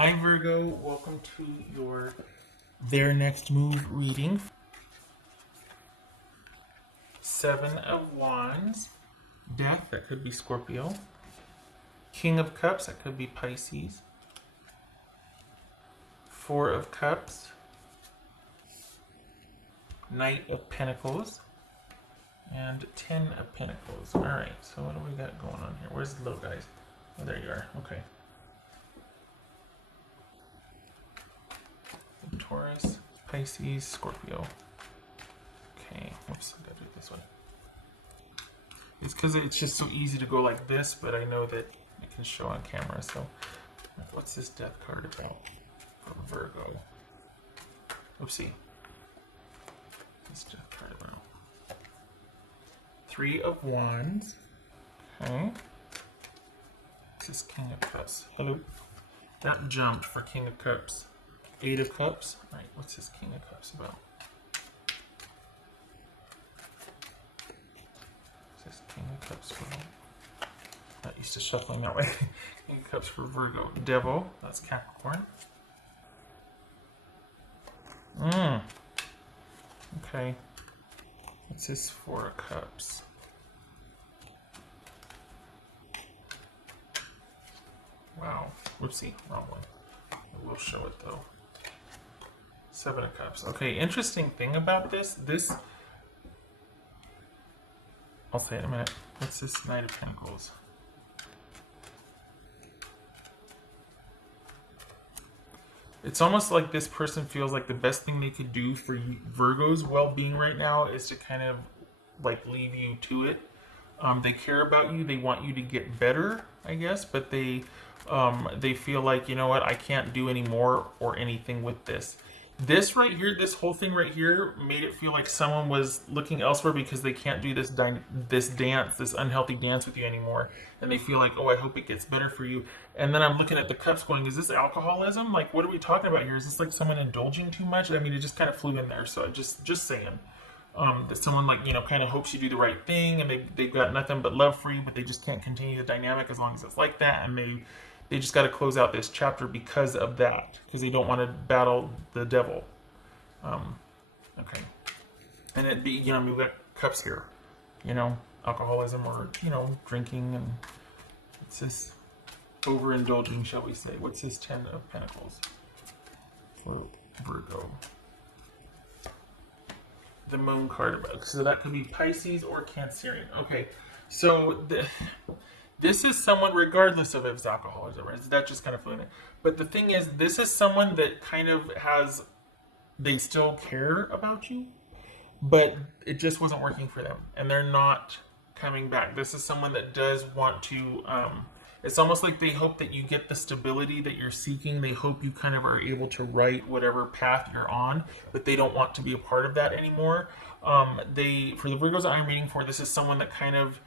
Hi Virgo, welcome to your Their Next Move reading. Seven of Wands, Death, that could be Scorpio. King of Cups, that could be Pisces. Four of Cups, Knight of Pentacles, and 10 of Pentacles. Alright, so what do we got going on here? Where's the little guys? Oh, there you are. Okay. Taurus, Pisces, Scorpio. Okay, whoops, I gotta do it this way. It's because it's just so easy to go like this, but I know that it can show on camera, so what's this death card about for Virgo? Oopsie. This death card about. Three of Wands. Okay. This is King of Cups. Hello. That jumped for King of Cups. Eight of Cups. Alright, what's this King of Cups about? What's this King of Cups for? Not used to shuffling that way. King of Cups for Virgo. Devil, that's Capricorn. Okay. What's this Four of Cups? Wow. Whoopsie, wrong one. We'll show it though. Seven of Cups. Okay, interesting thing about this. I'll say it in a minute. What's this Knight of Pentacles? It's almost like this person feels like the best thing they could do for Virgo's well-being right now is to kind of like leave you to it. They care about you. They want you to get better, I guess, but they feel like, you know what, I can't do any more or anything with this. This right here, this whole thing right here made it feel like someone was looking elsewhere because they can't do this dance, this unhealthy dance with you anymore. And they feel like, oh, I hope it gets better for you. And then I'm looking at the cups going, is this alcoholism? Like, what are we talking about here? Is this like someone indulging too much? I mean, it just kind of flew in there. So just saying. That someone like, you know, kind of hopes you do the right thing and they've got nothing but love for you, but they just can't continue the dynamic as long as it's like that. And they just got to close out this chapter because of that, because they don't want to battle the devil. Okay. And it'd be, you know, we've got cups here, you know, alcoholism or, you know, drinking, and it's this overindulging, shall we say. What's this 10 of Pentacles for Virgo? The Moon card. So that could be Pisces or Cancerian. Okay. So this is someone, regardless of if it's alcoholism, right? That just kind of flew in. But the thing is, this is someone that kind of has, they still care about you, but it just wasn't working for them. And they're not coming back. This is someone that does want to, it's almost like they hope that you get the stability that you're seeking. They hope you kind of are able to write whatever path you're on, but they don't want to be a part of that anymore. For the Virgos that I'm reading for, this is someone that kind of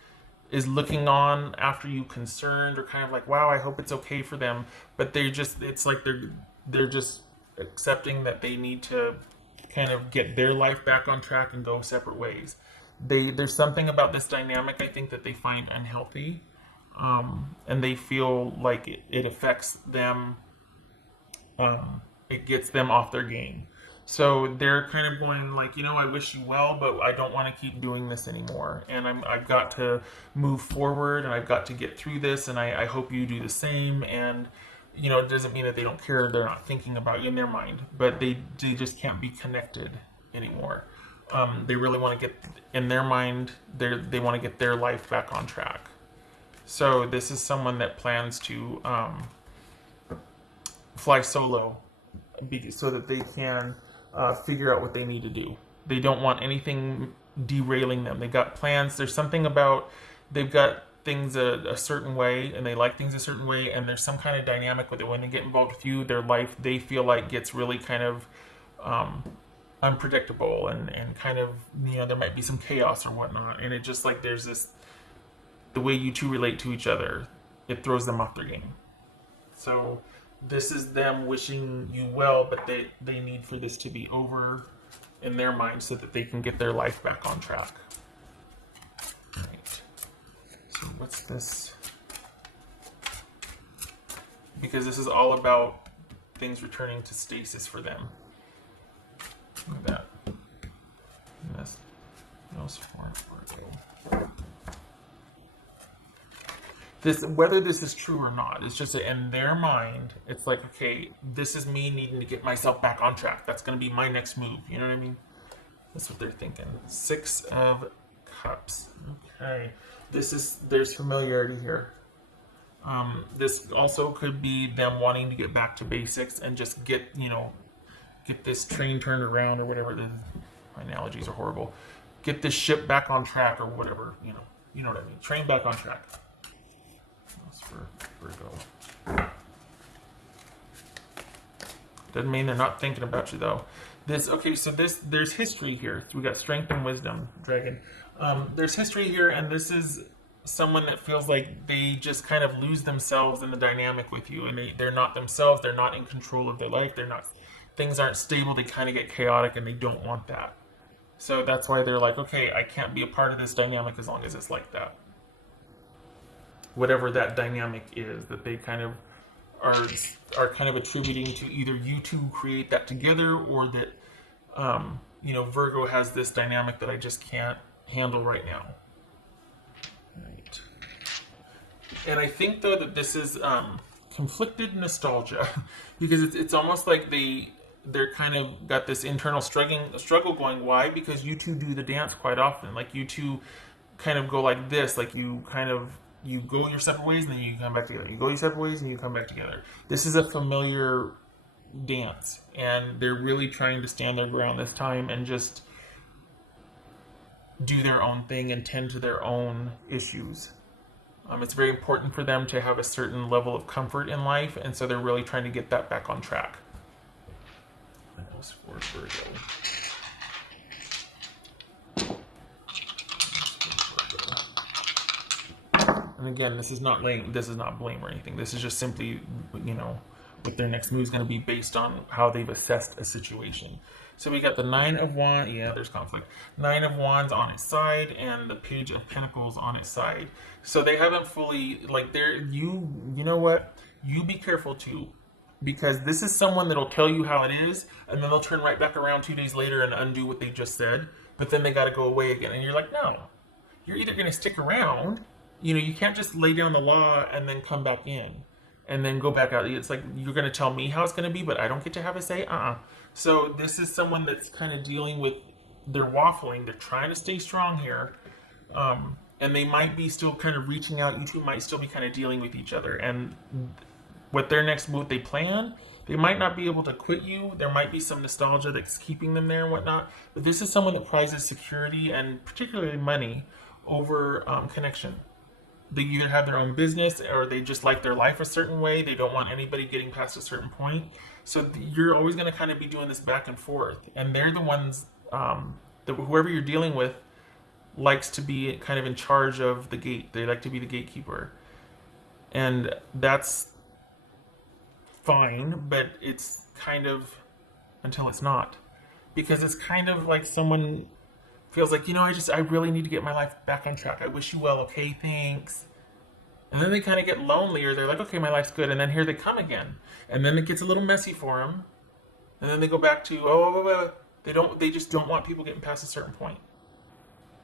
is looking on after you, concerned, or kind of like, wow, I hope it's okay for them. But it's like they're just accepting that they need to kind of get their life back on track and go separate ways. There's something about this dynamic, I think, that they find unhealthy. And they feel like it affects them. It gets them off their game. So they're kind of going like, you know, I wish you well, but I don't want to keep doing this anymore. And I've got to move forward, and I've got to get through this, and I hope you do the same. And, you know, it doesn't mean that they don't care. They're not thinking about you in their mind, but they just can't be connected anymore. They really want to get, in their mind, they want to get their life back on track. So this is someone that plans to fly solo so that they can figure out what they need to do. They don't want anything derailing them. They got plans. There's something about, they've got things a certain way, and they like things a certain way, and there's some kind of dynamic with it. When they get involved with you, their life, they feel like, gets really kind of unpredictable, and kind of, you know, there might be some chaos or whatnot. And it just like, there's this, the way you two relate to each other, it throws them off their game. So this is them wishing you well, but they need for this to be over in their mind so that they can get their life back on track. Right. So what's this? Because this is all about things returning to stasis for them. Look at that. This knows for Virgo. This, whether this is true or not, it's just in their mind, it's like, okay, this is me needing to get myself back on track. That's going to be my next move. You know what I mean? That's what they're thinking. 6 of Cups. Okay. There's familiarity here. This also could be them wanting to get back to basics and just get this train turned around or whatever. My analogies are horrible. Get this ship back on track or whatever. You know what I mean. Train back on track. That's for Virgo. Doesn't mean they're not thinking about you though. There's history here. So we got strength and wisdom, dragon. There's history here, and this is someone that feels like they just kind of lose themselves in the dynamic with you, and they're not themselves. They're not in control of their life. Things aren't stable. They kind of get chaotic, and they don't want that. So that's why they're like, okay, I can't be a part of this dynamic as long as it's like that. Whatever that dynamic is, that they kind of are kind of attributing to either you two create that together, or that Virgo has this dynamic that I just can't handle right now. Right. And I think though that this is conflicted nostalgia because it's almost like they're kind of got this internal struggle going. Why? Because you two do the dance quite often. Like you two kind of go like this, like you go your separate ways and then you come back together. You go your separate ways and you come back together. This is a familiar dance, and they're really trying to stand their ground this time and just do their own thing and tend to their own issues. It's very important for them to have a certain level of comfort in life, and so they're really trying to get that back on track. That was for Virgo. And again, this is not blame or anything. This is just simply, what their next move is going to be based on how they've assessed a situation. So we got the 9 of Wands. Yeah, there's conflict. 9 of Wands on its side and the Page of Pentacles on its side. So they haven't fully, you know what? You be careful too, because this is someone that'll tell you how it is, and then they'll turn right back around 2 days later and undo what they just said, but then they got to go away again. And you're like, no, you're either going to stick around. You can't just lay down the law and then come back in and then go back out. It's like, you're going to tell me how it's going to be, but I don't get to have a say? So this is someone that's kind of dealing with, they're waffling. They're trying to stay strong here. And they might be still kind of reaching out. You two might still be kind of dealing with each other. And what their next move they plan, they might not be able to quit you. There might be some nostalgia that's keeping them there and whatnot. But this is someone that prizes security and particularly money over connection. They either have their own business or they just like their life a certain way. They don't want anybody getting past a certain point. So you're always going to kind of be doing this back and forth. And they're the ones that whoever you're dealing with likes to be kind of in charge of the gate. They like to be the gatekeeper. And that's fine, but it's kind of until it's not. Because it's kind of like someone feels like, I really need to get my life back on track. I wish you well. Okay, thanks. And then they kind of get lonely, or they're like, okay, my life's good. And then here they come again. And then it gets a little messy for them. And then they go back to, they just don't want people getting past a certain point.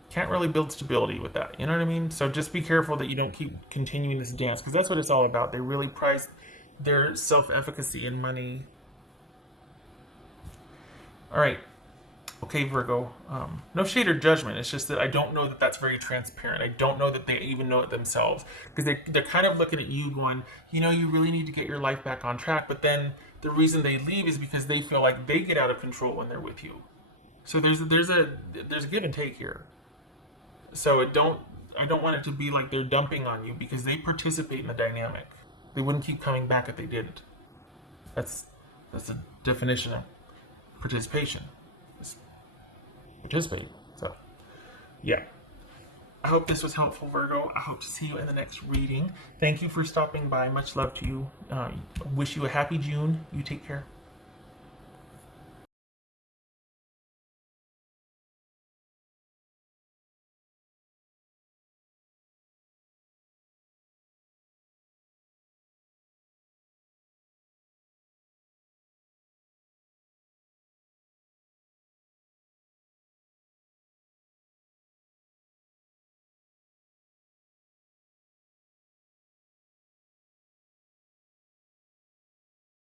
Can't really build stability with that. You know what I mean? So just be careful that you don't keep continuing this dance, because that's what it's all about. They really prize their self-efficacy and money. All right. Okay, Virgo, no shade or judgment. It's just that I don't know that that's very transparent. I don't know that they even know it themselves, because they're kind of looking at you going, you really need to get your life back on track. But then the reason they leave is because they feel like they get out of control when they're with you. So there's a give and take here. So I don't want it to be like they're dumping on you, because they participate in the dynamic. They wouldn't keep coming back if they didn't. That's the definition of participation. Participate. So, yeah. I hope this was helpful, Virgo. I hope to see you in the next reading. Thank you for stopping by. Much love to you. Wish you a happy June. You take care.